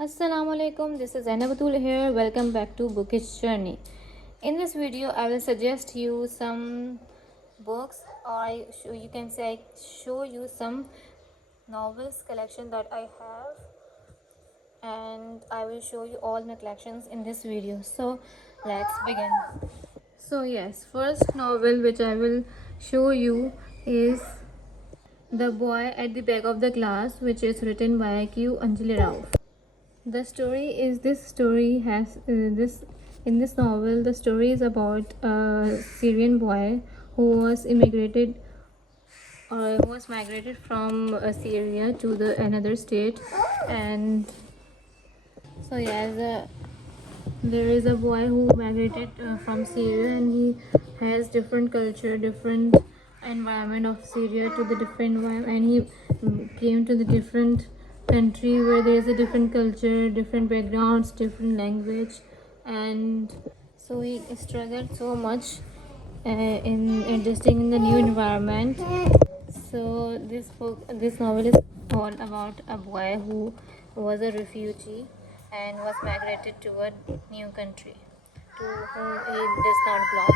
Assalamu alaikum, this is Zainabatul here. Welcome back to Bookish-journey. In this video, I will suggest you some books, or you can say I show you some novels collection that I have, and I will show you all my collections in this video. So let's begin. So yes, first novel which I will show you is The Boy at the Back of the Class, which is written by Q. Anjali Rao. The story is this story has this in this novel. The story is about a Syrian boy who was immigrated or who was migrated from Syria to the another state. And so yeah, there is a boy who migrated from Syria, and he has different culture, different environment of Syria to the different environment, and he came to the different country where there is a different culture, different backgrounds, different language, and so he struggled so much in adjusting in the new environment. So this novel is all about a boy who was a refugee and was migrated to a new country to whom he does not belong.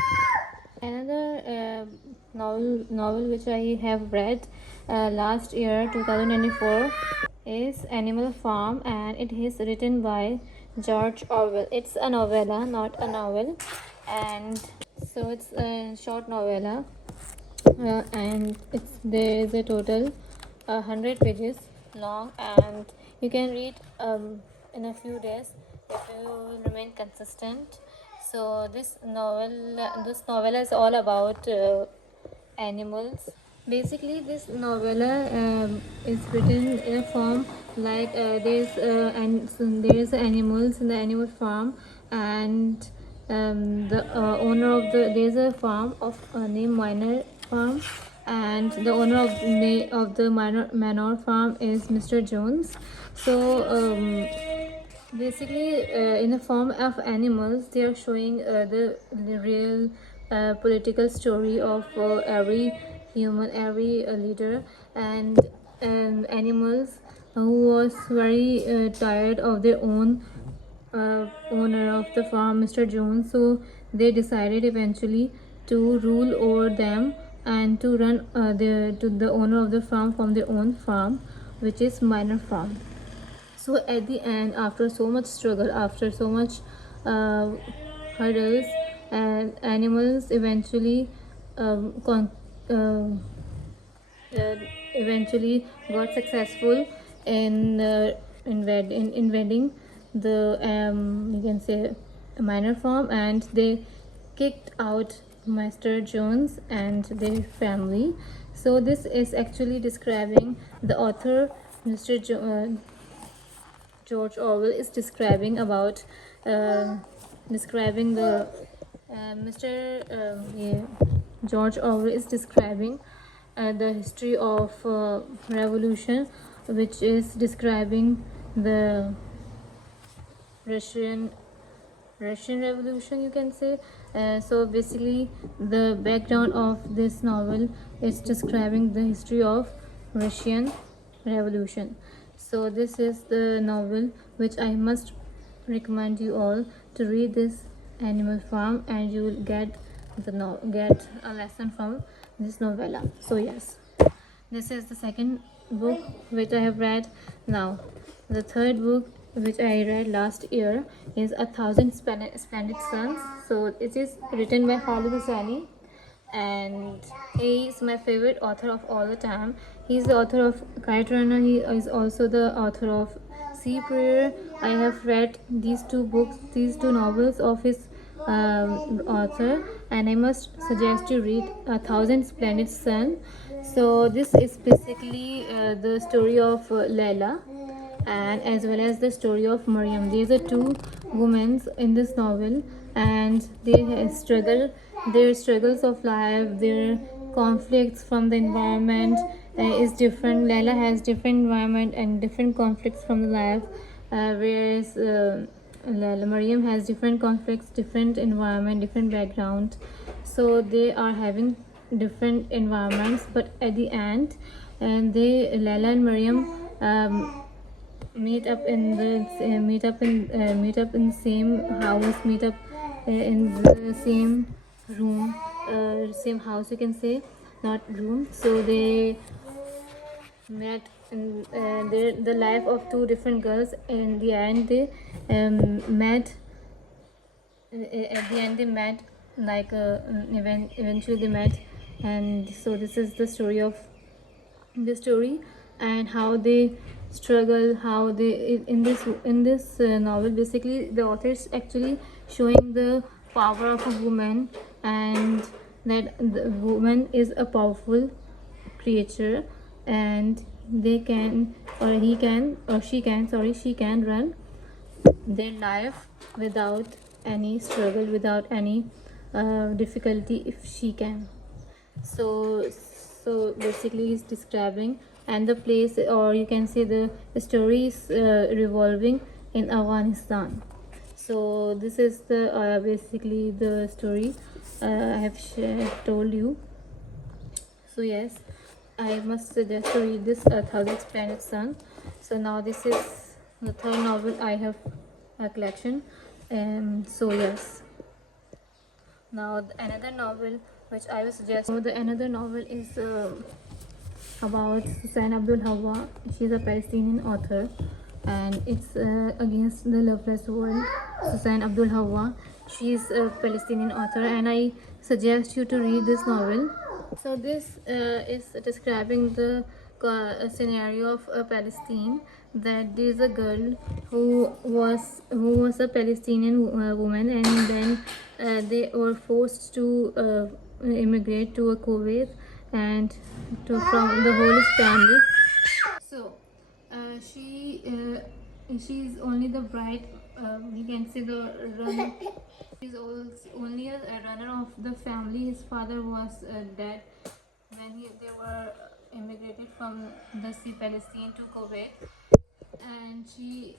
Another novel which I have read last year 2024 is Animal Farm, and it is written by George Orwell. It's a novella, not a novel, and so it's a short novella, and there is a total 100 pages long, and you can read in a few days if you will remain consistent. So this novel is all about animals. Basically, this novella is written in a form like there's animals in the animal farm, and the owner of there's a farm of named Minor Farm, and the owner of the Manor Farm is Mr. Jones. So basically, in the form of animals, they are showing the real political story of every human, every leader, and animals who was very tired of their own owner of the farm, Mr. Jones. So they decided eventually to rule over them and to run the owner of the farm from their own farm, which is Minor Farm. So at the end, after so much struggle, after so much uh, hurdles, and animals uh, uh, eventually got successful in invading the you can say Minor Farm, and they kicked out Master Jones and their family. So this is actually describing the author, George Orwell, is describing about describing the Mr. Yeah, George Orwell is describing the history of revolution, which is describing the Russian Russian Revolution, you can say. So basically, the background of this novel is describing the history of Russian Revolution. So this is the novel which I must recommend you all to read, this Animal Farm, and you will get get a lesson from this novella. So yes, this is the second book which I have read. Now, the third book which I read last year is A Thousand Splendid Suns. So it is written by Khalid Hosseini, and he is my favorite author of all the time. He is the author of Kite Runner. He is also the author of Sea Prayer. I have read these two books, these two novels of his author, and I must suggest you read A Thousand Splendid Sun. So this is basically the story of Layla, and as well as the story of Maryam. These are two women in this novel, and they struggle their struggles of life, their conflicts from the environment is different. Layla has different environment and different conflicts from the life, whereas Maryam has different conflicts, different environment, different background. So they are having different environments, but at the end, and Layla and Maryam meet up in the meet up in the same house, meet up in the same room, same house, you can say, not room. So they met in the life of two different girls. In the end they met at the end they met, like eventually they met. And so this is the story of the story, and how they struggle, how they in this novel. Basically the author is actually showing the power of a woman, and that the woman is a powerful creature, and they can, or he can, or she can, sorry, she can run their life without any struggle, without any difficulty, if she can. So basically he's describing, and the place, or you can say the story is revolving in Afghanistan. So this is the basically the story I have told you. So yes, I must suggest to read this Thousand Planet Sun. So now this is the third novel I have a collection. So yes, now another novel which I will suggest. So the another novel is about Hussein Abdul Hawa. She's a Palestinian author, and it's against the loveless world. Hussein Abdul Hawa, she's a Palestinian author, and I suggest you to read this novel. So this is describing the scenario of Palestine. That there is a girl who was a Palestinian woman, and then they were forced to immigrate to Kuwait, and to from the whole family. So she's only the bride. You can say the run. She's also only a runner of the family. His father was dead when they were immigrated from the sea Palestine to Kuwait. And she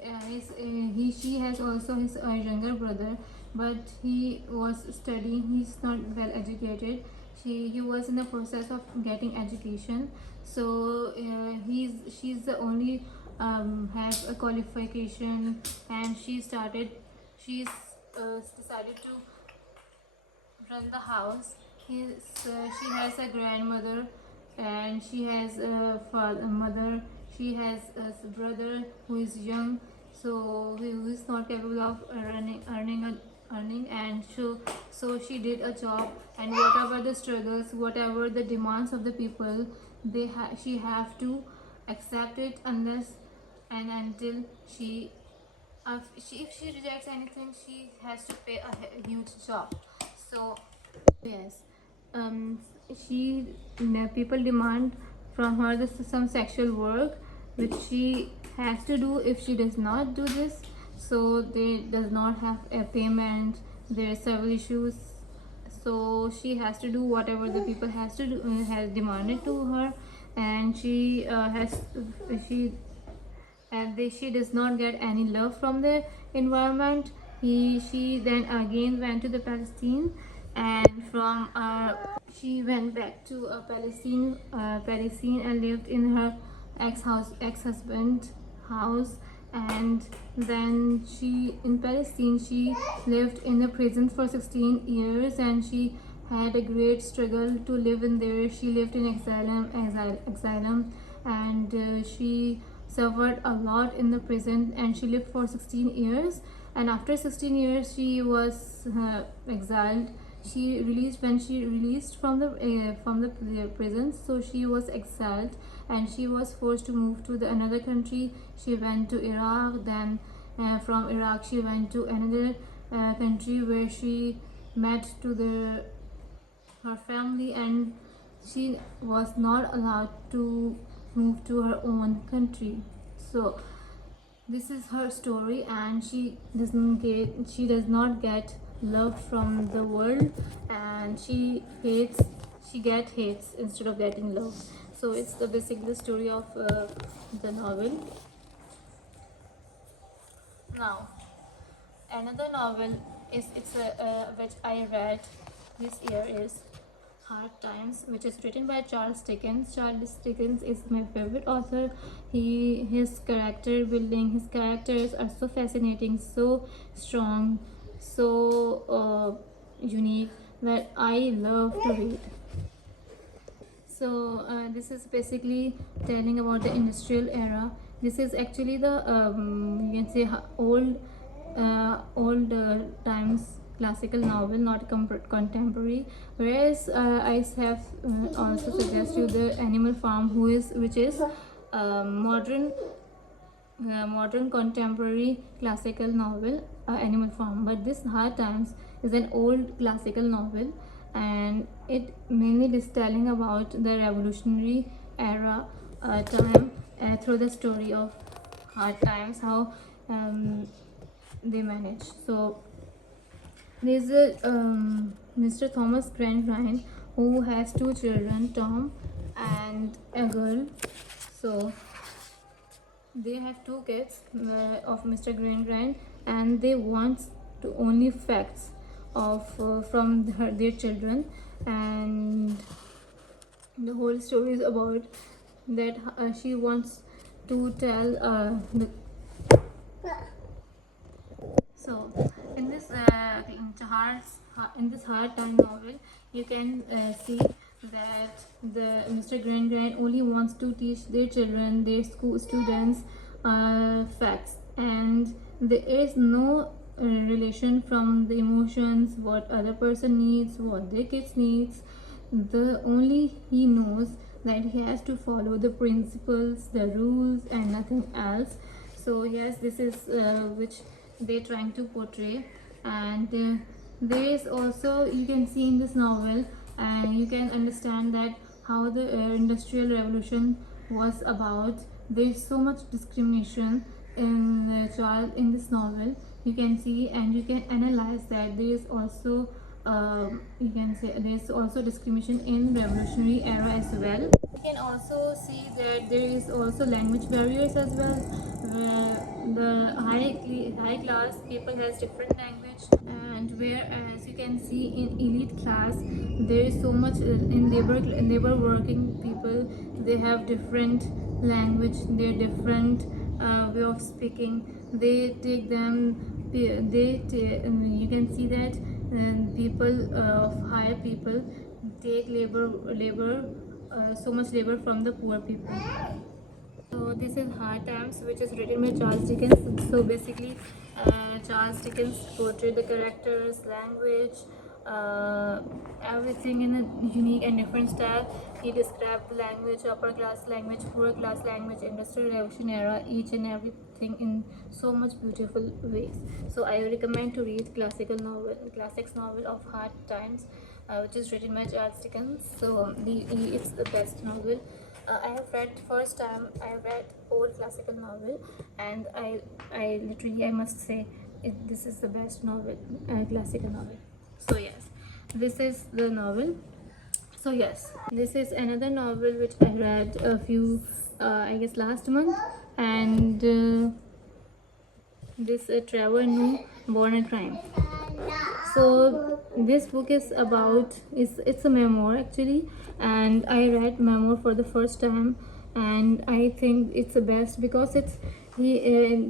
has also his younger brother, but he was studying. He's not well educated. He was in the process of getting education. So she's the only has a qualification, and she's decided to run the house. She has a grandmother, and she has a father, mother. She has a brother who is young, so who is not capable of earning. And so she did a job, and whatever the struggles, whatever the demands of the people, she have to accept it, unless and until she if she rejects anything, she has to pay a huge job. So yes, um, she people demand from her some sexual work, which she has to do. If she does not do this, so they does not have a payment. There are several issues. So she has to do whatever the people has to do, has demanded to her, and she and she does not get any love from the environment. She then again went to the Palestine, and from she went back to Palestine and lived in her ex-husband house. And then she in Palestine she lived in the prison for 16 years, and she had a great struggle to live in there. She lived in exilum, and she suffered a lot in the prison, and she lived for 16 years. And after 16 years she was exiled. She released from the prison, so she was exiled, and she was forced to move to the another country. She went to Iraq. Then from Iraq she went to another country, where she met to her family, and she was not allowed to move to her own country. So this is her story, and she does not get love from the world, and she get hates instead of getting love. So it's basically the story of the novel. Now another novel is which I read this year is Hard Times, which is written by Charles Dickens. Charles Dickens is my favorite author. His character building, his characters are so fascinating, so strong, so unique that I love to read. So this is basically telling about the industrial era. This is actually the you can say old times classical novel, not contemporary. Whereas I have also suggest you the Animal Farm, which is modern contemporary classical novel, Animal Farm. But this Hard Times is an old classical novel, and it mainly is telling about the revolutionary era time through the story of Hard Times, how they manage. So there's a Mr. Thomas Grant Ryan, who has two children, Tom and a girl. So they have two kids of Mr. Grant, and they want to only facts of from their children, and the whole story is about that she wants to tell the so in this hard time novel, you can see that the Mr. Grant only wants to teach their children, their school students, facts, and there is no relation from the emotions, what other person needs, what their kids needs. The only he knows that he has to follow the principles, the rules, and nothing else. So yes, this is which they're trying to portray. And there is also, you can see in this novel, and you can understand that how the industrial revolution was about. There is so much discrimination in child in this novel, you can see, and you can analyze that there is also you can say there's also discrimination in revolutionary era as well. You can also see that there is also language barriers as well, where the high class people has different language, and whereas you can see in elite class there is so much in labor working people, they have different language, their different way of speaking. They take them you can see that people of higher people take labor so much labor from the poor people. So this is Hard Times, which is written by Charles Dickens. So basically, Charles Dickens portrayed the characters, language, everything in a unique and different style. He described the language, upper class language, poor class language, industrial revolution era, each and everything in so much beautiful ways. So I recommend to read classics novel of Hard Times, which is written by Charles Dickens. So it's the best novel. I have read first time I have read old classical novel, and I literally I must say this is the best novel, classical novel. So yes, this is the novel. So yes, this is another novel which I read a few I guess last month, and this Trevor Noah, Born a Crime. So this book is about, it's a memoir actually, and I read memoir for the first time, and I think it's the best because it's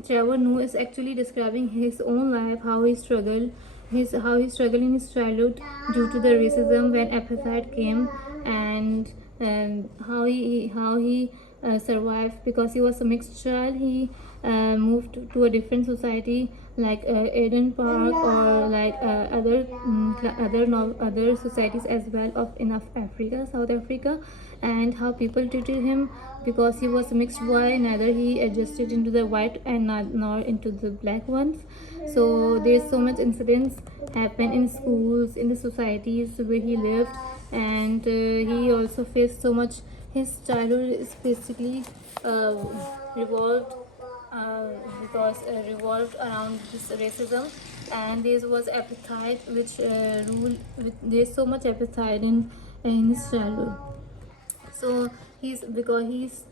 Trevor Noah is actually describing his own life, how he struggled, how he struggled in his childhood due to the racism when apartheid came, and how he survived because he was a mixed child. He moved to a different society like Eden Park, or like other societies as well of Africa, South Africa, and how people treated him because he was a mixed boy. Neither he adjusted into the white and nor into the black ones. So there's so much incidents happen in schools, in the societies where he lived, and he also faced so much. His childhood is basically uh, revolved because revolved around this racism, and there was apartheid which ruled with, there's so much apartheid in his childhood. So he's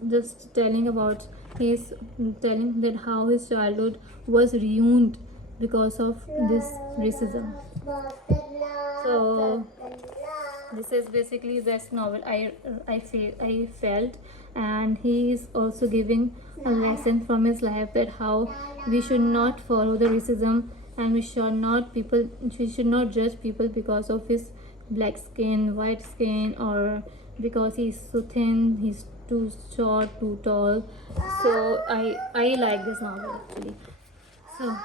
just telling about, he's telling that how his childhood was ruined because of this racism. So this is basically this novel I felt, and he is also giving a lesson from his life that how we should not follow the racism, and we should not judge people because of his black skin, white skin, or because he's so thin, he's too short, too tall. So I like this novel actually. So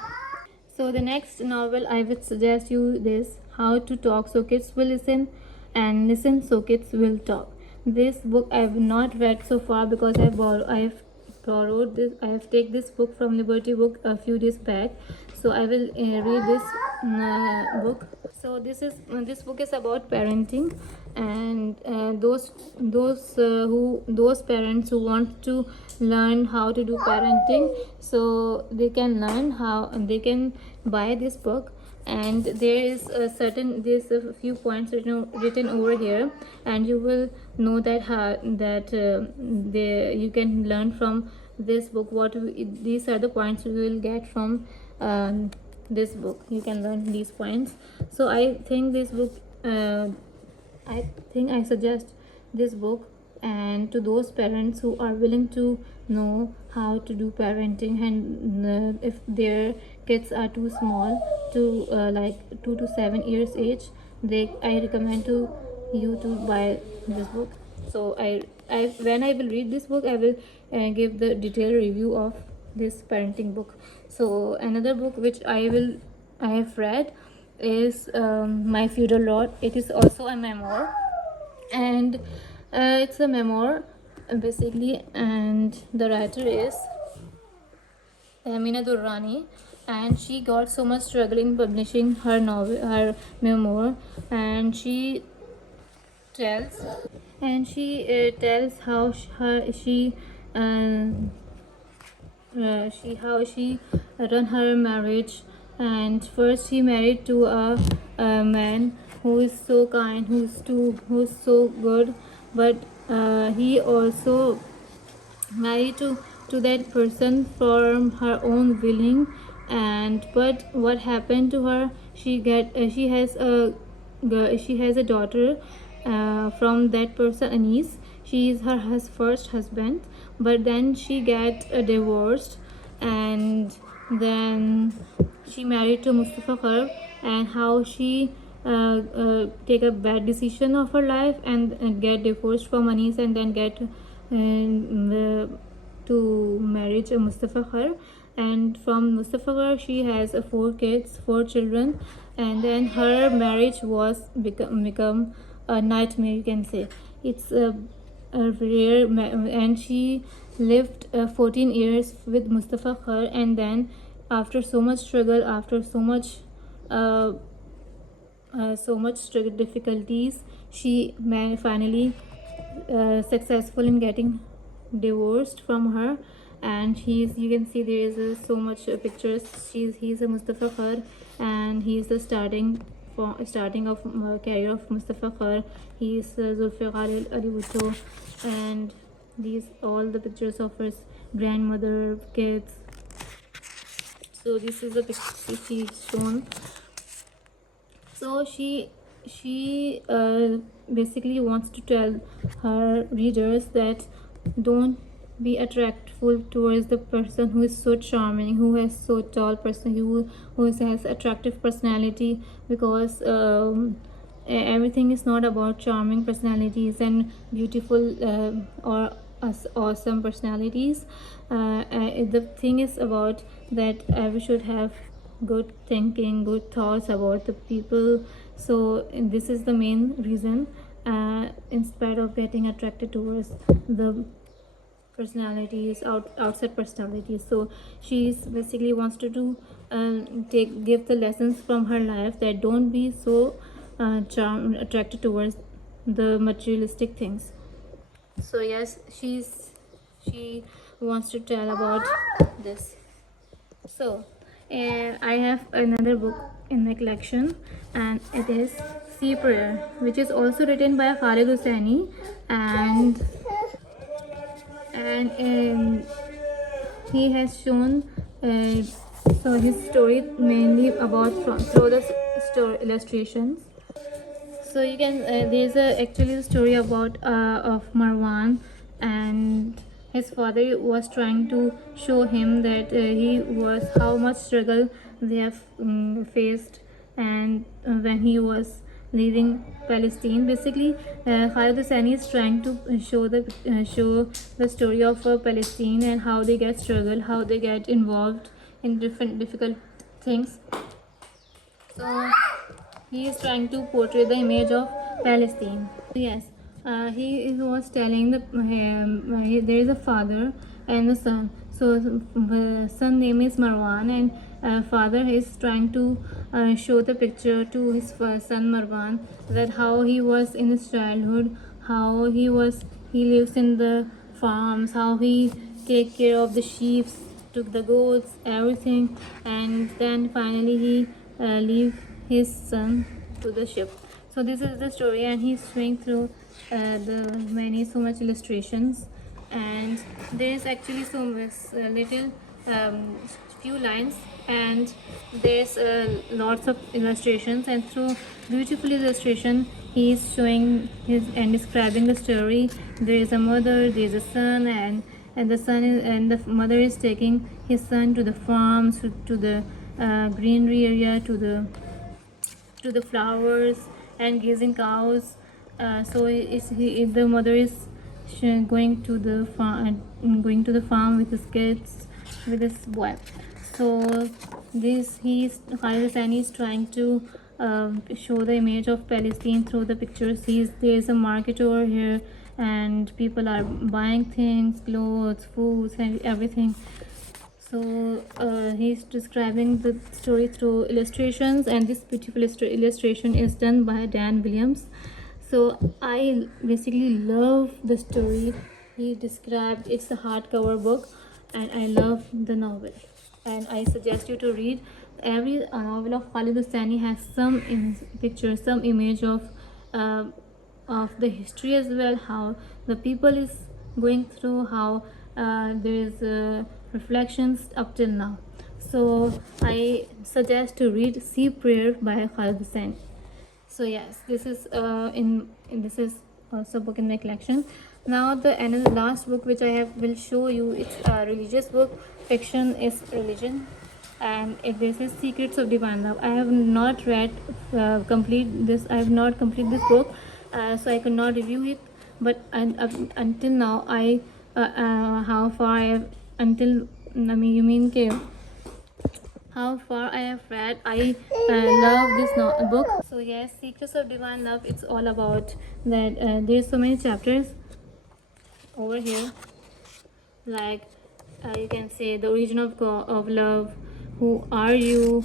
so the next novel I would suggest you this, How to Talk So Kids Will Listen and Listen So Kids Will Talk. This book I have not read so far because I have borrowed this. I have taken this book from Liberty Book a few days back. So I will read this book. So this book is about parenting, and those parents who want to learn how to do parenting, so they can learn how, and they can buy this book. And there's a few points written over here, and you will know that you can learn from this book these are the points you will get from this book. You can learn these points. So I think this book I suggest this book, and to those parents who are willing to know how to do parenting, and if their kids are too small, to like 2 to 7 years age, I recommend to you to buy this book. So I when I will read this book, I will give the detailed review of this parenting book. So another book which I have read is My Feudal Lord. It is also a memoir, and it's a memoir basically, and the writer is Mina Durrani, and she got so much struggle in publishing her memoir, and tells tells how uh, how she run her marriage. And first she married to a man who is so kind, who's so good, but he also married to that person from her own willing. And but what happened to her, she has a daughter from that person, Anis. She is her first husband, but then she get divorced, and then she married to Mustafa Kher. And how she take a bad decision of her life, and get divorced from Anis, and then get to marriage Mustafa Kher. And from Mustafa Kher she has 4 children. And then her marriage was become a nightmare, you can say. It's a rare and she lived 14 years with Mustafa Kher. And then after so much struggle, after uh, so much struggle difficulties, she finally successful in getting divorced from her. And you can see there is so much pictures. He's a Mustafa Kher, and he's the starting of career of Mustafa Kher. He is Zulfiqar Ali Bhutto, and these all the pictures of his grandmother, kids. So this is the picture she's shown. So she basically wants to tell her readers that don't be attractful towards the person who is so charming, who has so tall person, who has attractive personality, because everything is not about charming personalities and beautiful or awesome personalities. The thing is about that we should have good thinking, good thoughts about the people. So this is the main reason, in spite of getting attracted towards the personalities, outside personalities. So she's basically wants to do give the lessons from her life, that don't be so attracted towards the materialistic things. So yes, she wants to tell about this. So I have another book in my collection, and it is Sea Prayer, which is also written by Khalid Hosseini. And he has shown so his story mainly about through the story illustrations. So you can there's a actually a story about of Marwan, and his father was trying to show him that he was how much struggle they have faced, and when he was leaving Palestine. Basically, Khalid Hosseini is trying to show the story of Palestine and how they get struggle, how they get involved in different difficult things. So he is trying to portray the image of Palestine. Yes, was telling there is a father and a son. So the son name is Marwan, and father is trying to show the picture to his son Marwan, that how he was in his childhood, how he lives in the farms, how he take care of the sheep, took the goats, everything, and then finally he leave his son to the ship. So this is the story, and he's showing through the so much illustrations, and there is actually so much little um, few lines, and there's lots of illustrations, and through beautiful illustration he is showing his and describing the story. There is a mother, there is a son, and the son is, and the mother is taking his son to the farms, to the greenery area, to the flowers, and grazing cows. The mother is going to the farm with his kids, with his boy. So this he's Khalid Hosseini is trying to show the image of Palestine through the pictures. There's a market over here, and people are buying things, clothes, foods, and everything. So he's describing the story through illustrations, and this beautiful illustration is done by Dan Williams. So I basically love the story he described. It's a hardcover book, and I love the novel, and I suggest you to read. Every novel of Khalid Hosseini has some picture, some image uh, of the history as well, how the people is going through, how there is reflections up till now. So I suggest to read Sea Prayer by Khalid Hosseini. So yes, this is this is also a book in my collection. Now the another last book which I have will show you, it's a religious book. Fiction is religion, and this is Secrets of Divine Love. I have not read complete this. I have not completed this book, so I could not review it. But until now, I how far I have until I mean you mean ke how far I have read. I love this book. So yes, Secrets of Divine Love. It's all about that. There's so many chapters over here, like you can say the origin of love, who are you,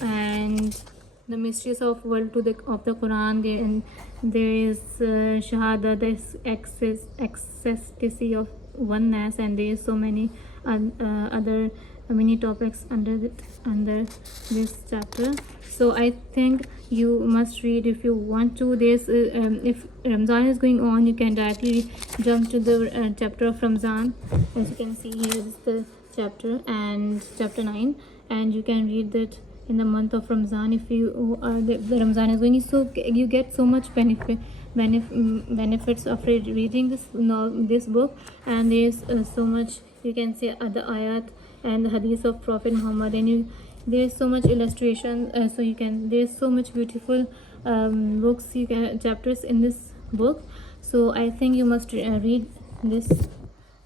and the mysteries of world of the Quran. And there is Shahada, this ecstasy of oneness, and there is so many other many topics under this chapter. So I think you must read if you want to. There's if Ramzan is going on, you can directly jump to the chapter of Ramzan. As you can see here is the chapter, and chapter 9, and you can read that in the month of Ramzan. If you are the Ramzan is going, so you get so much benefits of reading this book. And there's so much, you can say, other ayat and the hadith of Prophet Muhammad, and there's so much illustration, so you can there's so much beautiful books, you can chapters in this book. So I think you must read this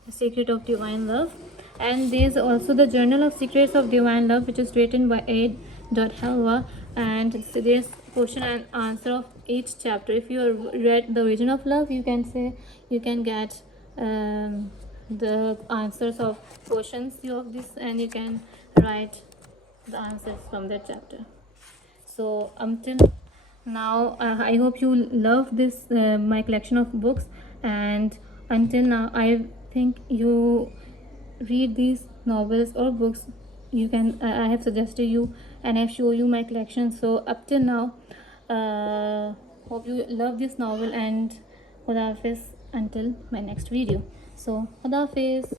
Secret of Divine Love. And there's also the Journal of Secrets of Divine Love, which is written by Aid. Halwa, and so there's question and answer of each chapter. If you read the Origin of Love, you can say you can get the answers of questions of this, and you can write the answers from that chapter. So until now, I hope you love this my collection of books, and until now I think you read these novels or books. You can I have suggested you, and I've shown you my collection. So up till now, hope you love this novel, and Khuda Hafiz until my next video. So Khuda Hafiz.